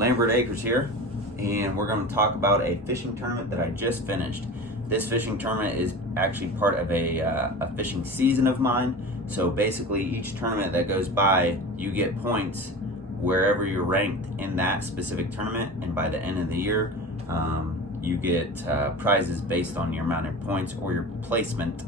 Lambert Acres here, and we're going to talk about a fishing tournament that I just finished. This fishing tournament is actually part of a fishing season of mine. So basically each tournament that goes by, you get points wherever you're ranked in that specific tournament, and by the end of the year you get prizes based on your amount of points or your placement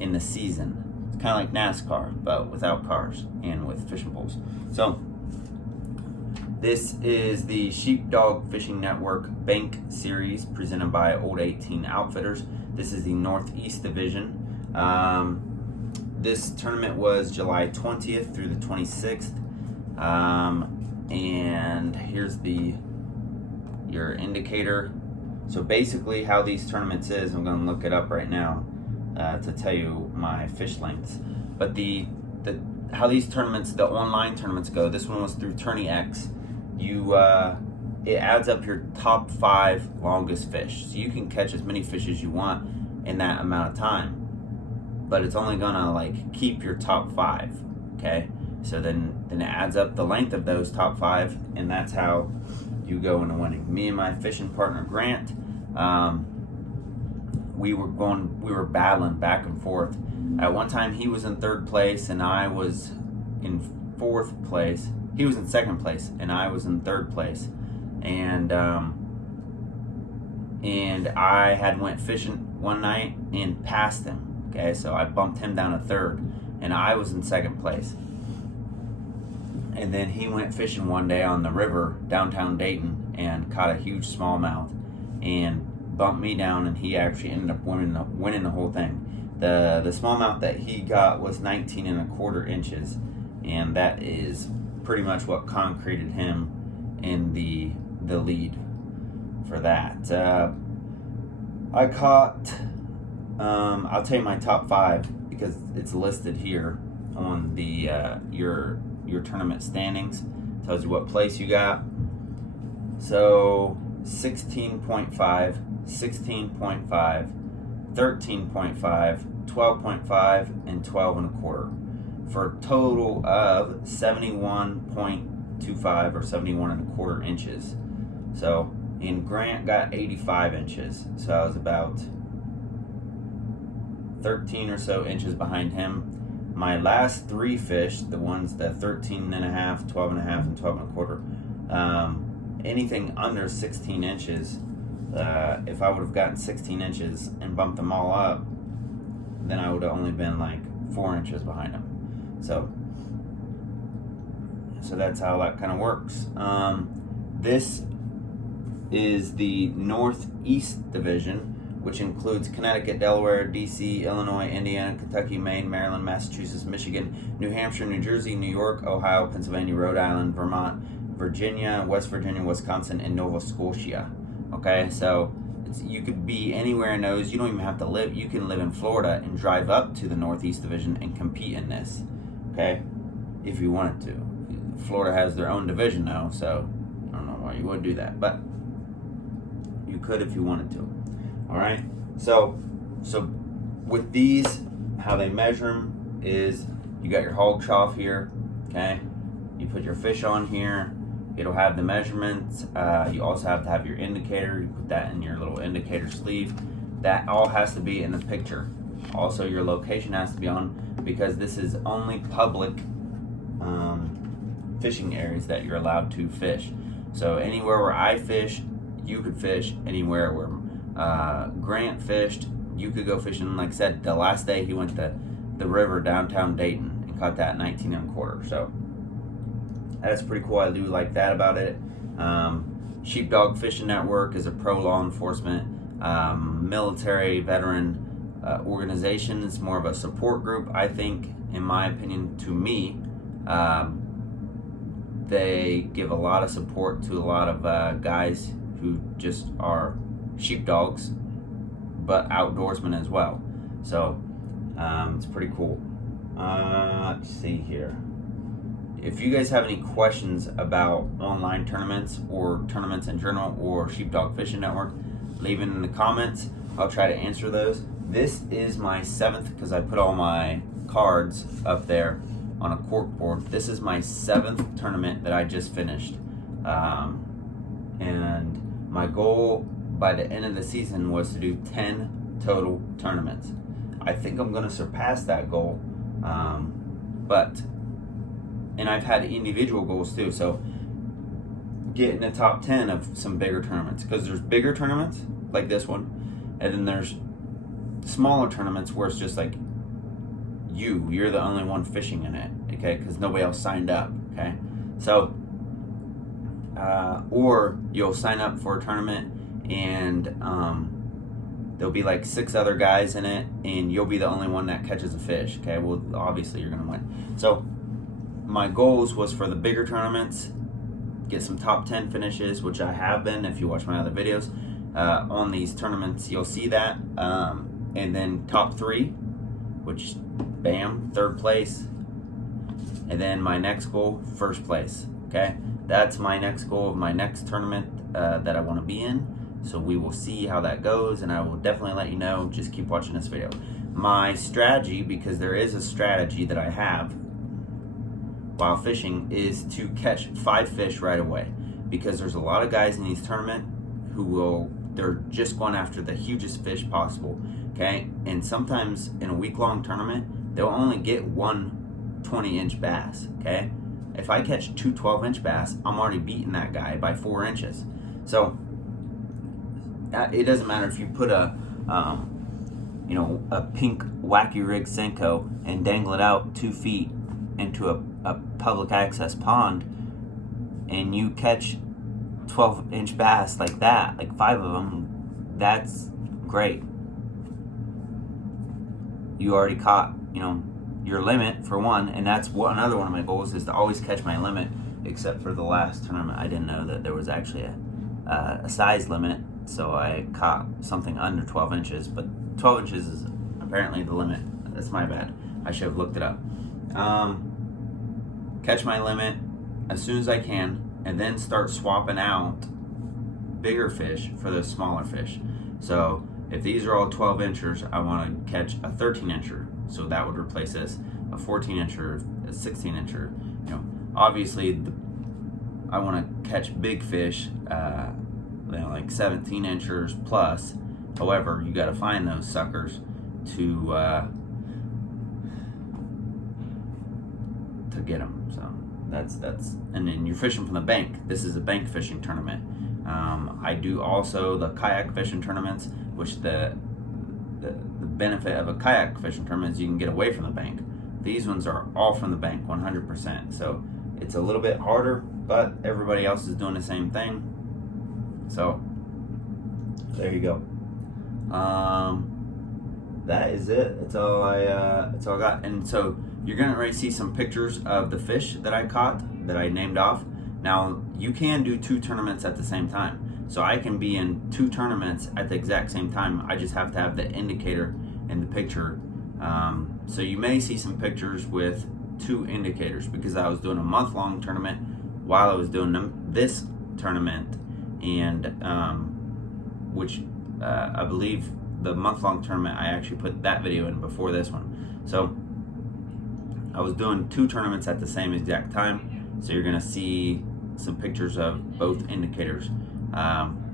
in the season. It's kind of like NASCAR, but without cars and with fishing poles. So this is the Sheepdog Fishing Network Bank Series presented by Old 18 Outfitters. This is the Northeast Division. This tournament was July 20th through the 26th. And here's your indicator. So basically how these tournaments is, I'm going to look it up right now to tell you my fish lengths. But how these tournaments, the online tournaments go, this one was through TourneyX. It adds up your top 5 longest fish. So you can catch as many fish as you want in that amount of time. But it's only gonna like keep your top 5, okay? So then it adds up the length of those top 5, and that's how you go into winning. Me and my fishing partner Grant, we were battling back and forth. At one time he was in 3rd place and I was in 4th place. He was in 2nd place and I was in 3rd place, and I had went fishing one night and passed him. Okay, so I bumped him down to 3rd, and I was in 2nd place. And then he went fishing one day on the river downtown Dayton and caught a huge smallmouth and bumped me down, and he actually ended up winning the whole thing. The smallmouth that he got was 19¼ inches, and that is pretty much what concreted him in the lead for that. I caught, I'll tell you my top 5 because it's listed here on the your tournament standings. Tells you what place you got. So 16.5, 16.5, 13.5, 12.5, and 12¼ for a total of 71.25 or 71¼ inches. So, and Grant got 85 inches. So I was about 13 or so inches behind him. My last 3 fish, the ones that 13.5, 12.5, and 12.25, anything under 16 inches, if I would have gotten 16 inches and bumped them all up, then I would have only been like 4 inches behind him. So that's how that kind of works. This is the Northeast Division, which includes Connecticut, Delaware, DC, Illinois, Indiana, Kentucky, Maine, Maryland, Massachusetts, Michigan, New Hampshire, New Jersey, New York, Ohio, Pennsylvania, Rhode Island, Vermont, Virginia, West Virginia, Wisconsin, and Nova Scotia. Okay, so you could be anywhere in those. You don't even have to live. You can live in Florida and drive up to the Northeast Division and compete in this. Okay, if you wanted to. Florida has their own division though, so I don't know why you would do that, but you could if you wanted to. All right. So with these, how they measure them is you got your hog trough here. Okay, you put your fish on here. It'll have the measurements. You also have to have your indicator. You put that in your little indicator sleeve. That all has to be in the picture. Also, your location has to be on, because this is only public fishing areas that you're allowed to fish. So anywhere where I fish, you could fish. Anywhere where Grant fished, you could go fishing. Like I said, the last day he went to the river downtown Dayton and caught that 19¼ So that's pretty cool. I do like that about it. Sheepdog Fishing Network is a pro law enforcement military veteran organization. It's more of a support group, I think, in my opinion. To me, they give a lot of support to a lot of guys who just are sheepdogs, but outdoorsmen as well. So it's pretty cool. Let's see here. If you guys have any questions about online tournaments or tournaments in general or Sheepdog Fishing Network, leave it in the comments. I'll try to answer those. This is my 7th, because I put all my cards up there on a cork board. This is my 7th tournament that I just finished. And my goal by the end of the season was to do 10 total tournaments. I think I'm going to surpass that goal, and I've had individual goals too, so get in the top 10 of some bigger tournaments, because there's bigger tournaments like this one, and then there's smaller tournaments where it's just like you're the only one fishing in it, okay, because nobody else signed up, okay. So or you'll sign up for a tournament and there'll be like 6 other guys in it and you'll be the only one that catches a fish, okay. Well, obviously you're gonna win. So my goals was for the bigger tournaments, get some top 10 finishes, which I have been. If you watch my other videos on these tournaments, you'll see that. And then top 3, which bam, 3rd place. And then my next goal, 1st place, okay. That's my next goal of my next tournament that I want to be in. So we will see how that goes, and I will definitely let you know. Just keep watching this video. My strategy, because there is a strategy that I have while fishing, is to catch 5 fish right away, because there's a lot of guys in these tournaments who they're just going after the hugest fish possible, okay. And sometimes in a week-long tournament, they'll only get one 20-inch bass, okay. If I catch 2 12-inch bass, I'm already beating that guy by 4 inches. So it doesn't matter if you put a pink wacky rig Senko and dangle it out 2 feet into a public access pond, and you catch 12-inch bass like that, like 5 of them. That's great. You already caught, your limit for one, and that's another one of my goals, is to always catch my limit, except for the last tournament. I didn't know that there was actually a size limit, so I caught something under 12 inches, but 12 inches is apparently the limit. That's my bad. I should have looked it up. Catch my limit as soon as I can, and then start swapping out bigger fish for those smaller fish. So if these are all 12 inchers, I want to catch a 13 incher. So that would replace this, a 14 incher, a 16 incher. Obviously I want to catch big fish, like 17 inchers plus. However, you got to find those suckers to get them. So that's and then you're fishing from the bank. This is a bank fishing tournament. I do also the kayak fishing tournaments, which the benefit of a kayak fishing tournament is you can get away from the bank. These ones are all from the bank, 100%. So it's a little bit harder, but everybody else is doing the same thing. So there you go. That is it. That's all I got. And so you're gonna already see some pictures of the fish that I caught, that I named off. Now you can do 2 tournaments at the same time. So I can be in 2 tournaments at the exact same time. I just have to have the indicator in the picture. So you may see some pictures with 2 indicators, because I was doing a month-long tournament while I was doing this tournament, and which I believe the month-long tournament, I actually put that video in before this one. So I was doing 2 tournaments at the same exact time. So you're gonna see some pictures of both indicators,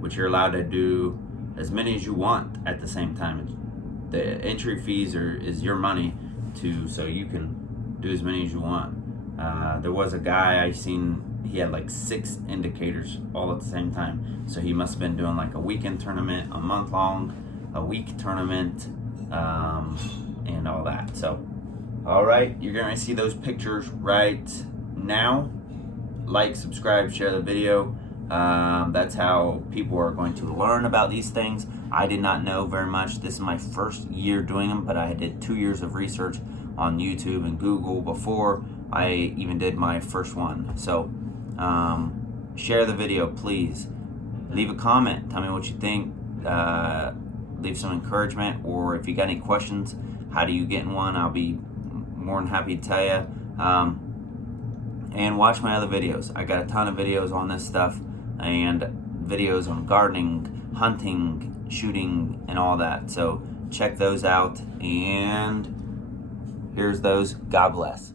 which you're allowed to do as many as you want at the same time. The entry fees is your money so you can do as many as you want. There was a guy I seen, he had like 6 indicators all at the same time. So he must have been doing like a weekend tournament, a month long, a week tournament, and all that. So, all right, you're gonna see those pictures right now. Like, subscribe, share the video. That's how people are going to learn about these things. I did not know very much. This is my first year doing them, but I did 2 years of research on YouTube and Google before I even did my first one. So share the video, please. Leave a comment. Tell me what you think. Leave some encouragement, or if you got any questions, how do you get in one? I'll be more than happy to tell you. And watch my other videos. I got a ton of videos on this stuff, and videos on gardening, hunting, shooting, and all that. So check those out, and here's those. God bless.